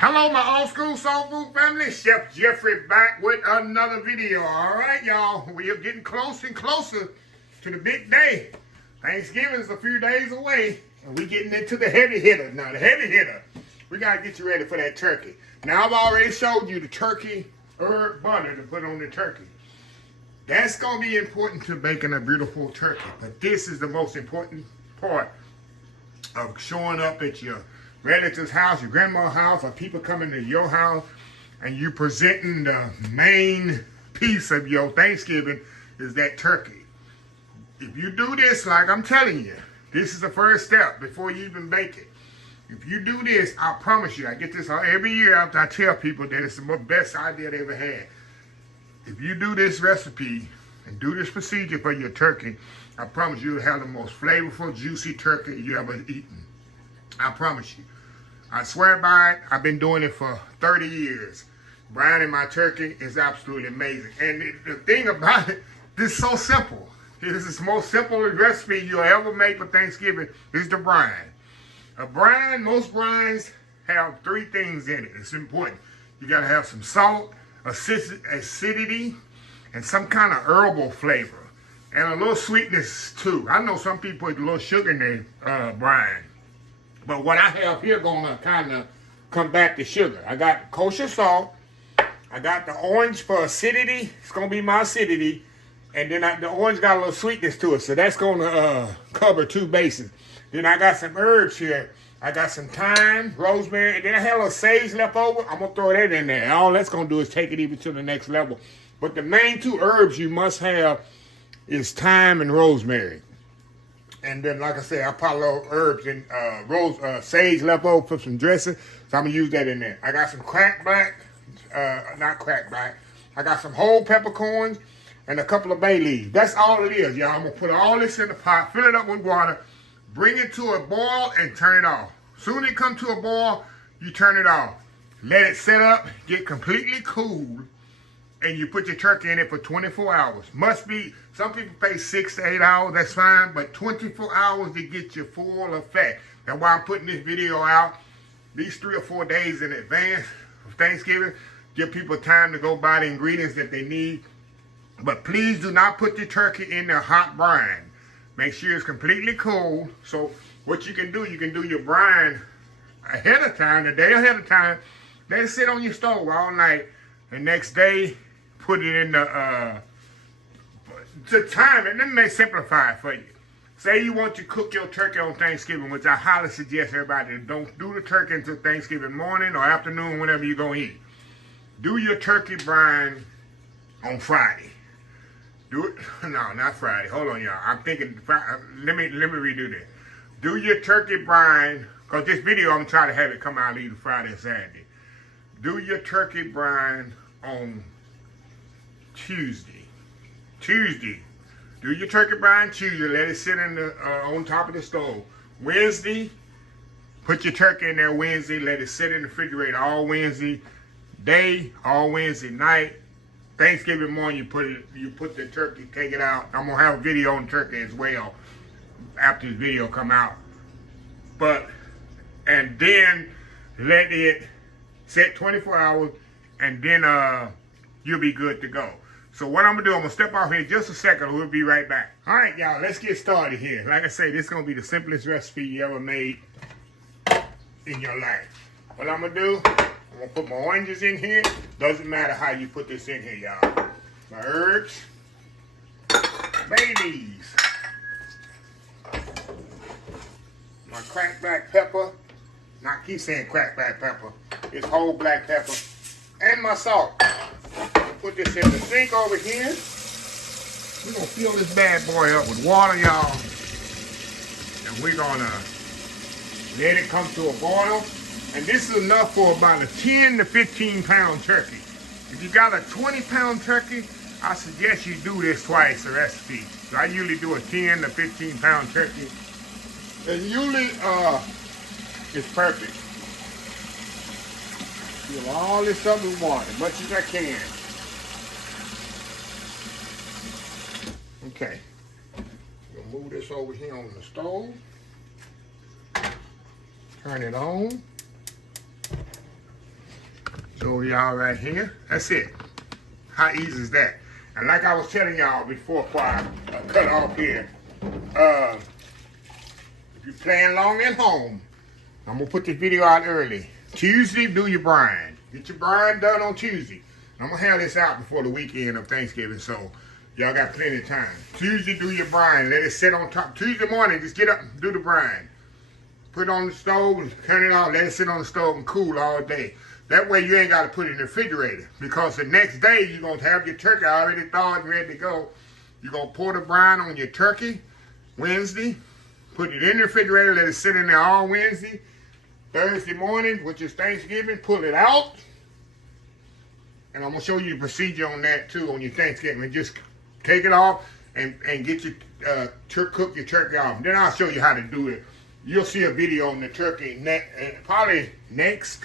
Hello, my old school soul food family. Chef Jeffrey back with another video. All right, y'all. We are getting closer and closer to the big day. Thanksgiving is a few days away, and we're getting into the heavy hitter. Now, the heavy hitter, we got to get you ready for that turkey. Now, I've already showed you the turkey herb butter to put on the turkey. That's going to be important to baking a beautiful turkey. But this is the most important part of showing up at your relative's house, your grandma's house, or people coming to your house, and you presenting the main piece of your Thanksgiving is that turkey. If you do this, like I'm telling you, this is the first step before you even bake it. If you do this, I promise you, I get this every year after I tell people that it's the best idea they ever had. If you do this recipe and do this procedure for your turkey, I promise you, you'll have the most flavorful, juicy turkey you ever eaten. I promise you. I swear by it. I've been doing it for 30 years. Brining my turkey is absolutely amazing. And the thing about it, this is so simple. This is the most simple recipe you'll ever make for Thanksgiving is the brine. A brine, most brines have three things in it. It's important. You got to have some salt, acidity, and some kind of herbal flavor. And a little sweetness too. I know some people put a little sugar in their brine. But what I have here gonna kind of combat the sugar. I got kosher salt. I got the orange for acidity. It's gonna be my acidity. And then the orange got a little sweetness to it. So that's gonna cover two bases. Then I got some herbs here. I got some thyme, rosemary, and then I had a little sage left over. I'm gonna throw that in there. All that's gonna do is take it even to the next level. But the main two herbs you must have is thyme and rosemary. And then, like I said, I put a little herbs and sage left over for some dressing. So I'm going to use that in there. I got some cracked black, not cracked black. I got some whole peppercorns and a couple of bay leaves. That's all it is, y'all. I'm going to put all this in the pot, fill it up with water, bring it to a boil, and turn it off. Soon as it comes to a boil, you turn it off. Let it set up, get completely cool, and you put your turkey in it for 24 hours. Must be, some people pay 6 to 8 hours, that's fine, but 24 hours to get your full effect. That's why I'm putting this video out these 3 or 4 days in advance of Thanksgiving. Give people time to go buy the ingredients that they need. But please do not put your turkey in the hot brine. Make sure it's completely cool. So what you can do your brine ahead of time, the day ahead of time. Let it sit on your stove all night. The next day, put it in the, to time it. Let me simplify it for you. Say you want to cook your turkey on Thanksgiving, which I highly suggest everybody don't do the turkey until Thanksgiving morning or afternoon, whenever you're going to eat. Do your turkey brine on Friday. Do it, no, not Friday. Hold on, y'all. I'm thinking, let me redo this. Do your turkey brine, because this video, I'm trying to have it come out either Friday or Saturday. Do your turkey brine on Tuesday. Do your turkey brine Tuesday. Let it sit in the on top of the stove. Wednesday, put your turkey in there Wednesday. Let it sit in the refrigerator all Wednesday day, all Wednesday night. Thanksgiving morning, you put the turkey, take it out. I'm gonna have a video on turkey as well after this video come out. And then let it set 24 hours, and then you'll be good to go. So what I'm going to do, I'm going to step off here in just a second. We'll be right back. All right, y'all, let's get started here. Like I say, this is going to be the simplest recipe you ever made in your life. What I'm going to do, I'm going to put my oranges in here. Doesn't matter how you put this in here, y'all. My herbs, bay leaves, my cracked black pepper. Not keep saying cracked black pepper. It's whole black pepper. And my salt. Put this in the sink over here. We're going to fill this bad boy up with water, y'all. And we're going to let it come to a boil. And this is enough for about a 10 to 15 pound turkey. If you got a 20-pound turkey, I suggest you do this twice, the recipe. So I usually do a 10 to 15 pound turkey. And usually, it's perfect. Fill all this up with water, as much as I can. Okay. We'll move this over here on the stove. Turn it on. Show y'all right here. That's it. How easy is that? And like I was telling y'all before I cut off here, if you're playing along at home, I'm gonna put this video out early. Tuesday, do your brine. Get your brine done on Tuesday. I'm gonna have this out before the weekend of Thanksgiving, so y'all got plenty of time. Tuesday, do your brine. Let it sit on top. Tuesday morning, just get up and do the brine. Put it on the stove, turn it off, let it sit on the stove and cool all day. That way you ain't got to put it in the refrigerator, because the next day you're going to have your turkey already thawed and ready to go. You're going to pour the brine on your turkey Wednesday, put it in the refrigerator, let it sit in there all Wednesday. Thursday morning, which is Thanksgiving, pull it out. And I'm going to show you the procedure on that too on your Thanksgiving. Just take it off and get your cook your turkey off. Then I'll show you how to do it. You'll see a video on the turkey probably next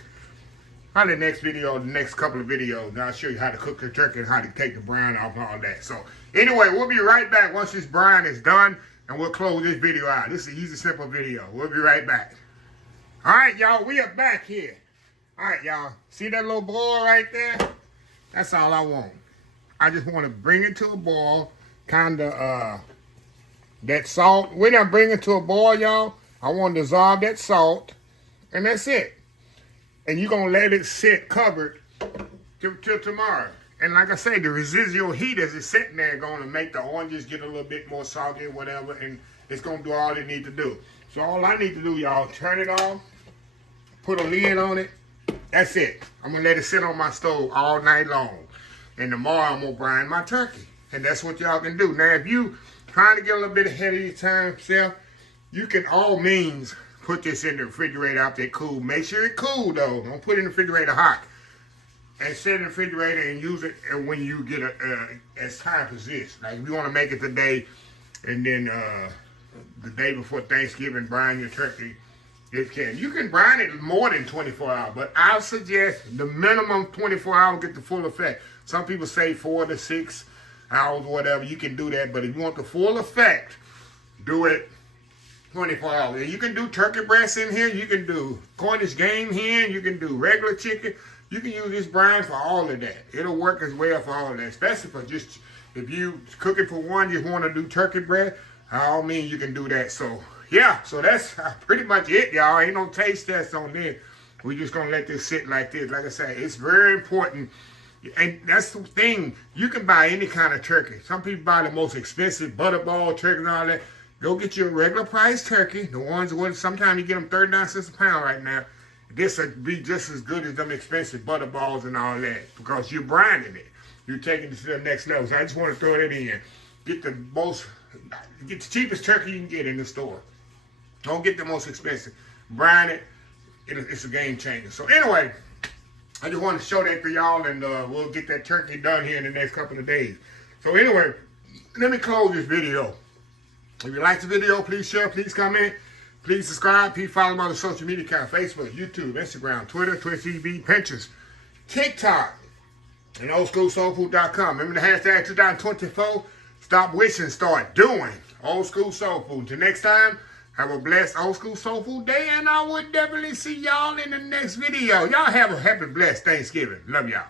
video, the next couple of videos. And I'll show you how to cook the turkey and how to take the brine off and all that. So anyway, we'll be right back once this brine is done, and we'll close this video out. This is an easy, simple video. We'll be right back. All right, y'all, we are back here. All right, y'all, see that little boil right there? That's all I want. I just want to bring it to a boil, kind of that salt. When I bring it to a boil, y'all, I want to dissolve that salt, and that's it. And you're going to let it sit covered till tomorrow. And like I say, the residual heat as it's sitting there going to make the oranges get a little bit more salty or whatever, and it's going to do all it needs to do. So all I need to do, y'all, turn it off, put a lid on it. That's it. I'm going to let it sit on my stove all night long. And tomorrow I'm going to brine my turkey. And that's what y'all can do. Now, if you trying to get a little bit ahead of your time, self, you can all means put this in the refrigerator out there cool. Make sure it's cool though. Don't put it in the refrigerator hot. And set it in the refrigerator and use it when you get as time persists. Like if you want to make it today and then the day before Thanksgiving, brine your turkey, it can. You can brine it more than 24 hours, but I suggest the minimum 24 hours get the full effect. Some people say 4 to 6 hours, whatever. You can do that, but if you want the full effect, do it 24 hours. And you can do turkey breast in here. You can do Cornish game hen. You can do regular chicken. You can use this brine for all of that. It'll work as well for all of that, especially for just if you cook it for one, just want to do turkey breast. By all means, you can do that. So yeah, so that's pretty much it, y'all. Ain't no taste test on this. We're just gonna let this sit like this. Like I said, it's very important. And that's the thing. You can buy any kind of turkey. Some people buy the most expensive butterball turkey and all that. Go get your regular price turkey. The ones where sometimes you get them 39 cents a pound right now. This would be just as good as them expensive butterballs and all that because you're brining it. You're taking it to the next level. So I just want to throw that in. Get the cheapest turkey you can get in the store. Don't get the most expensive. Brine it. It's a game changer. So anyway, I just wanted to show that to y'all, and we'll get that turkey done here in the next couple of days. So anyway, let me close this video. If you like the video, please share, please comment, please subscribe, please follow me on the social media account, Facebook, YouTube, Instagram, Twitter, Twitch TV, Pinterest, TikTok, and oldschoolsoulfood.com. Remember the hashtag 2024, stop wishing, start doing. Old School Soul Food. Until next time, have a blessed Old School Soul Food day, and I will definitely see y'all in the next video. Y'all have a happy, blessed Thanksgiving. Love y'all.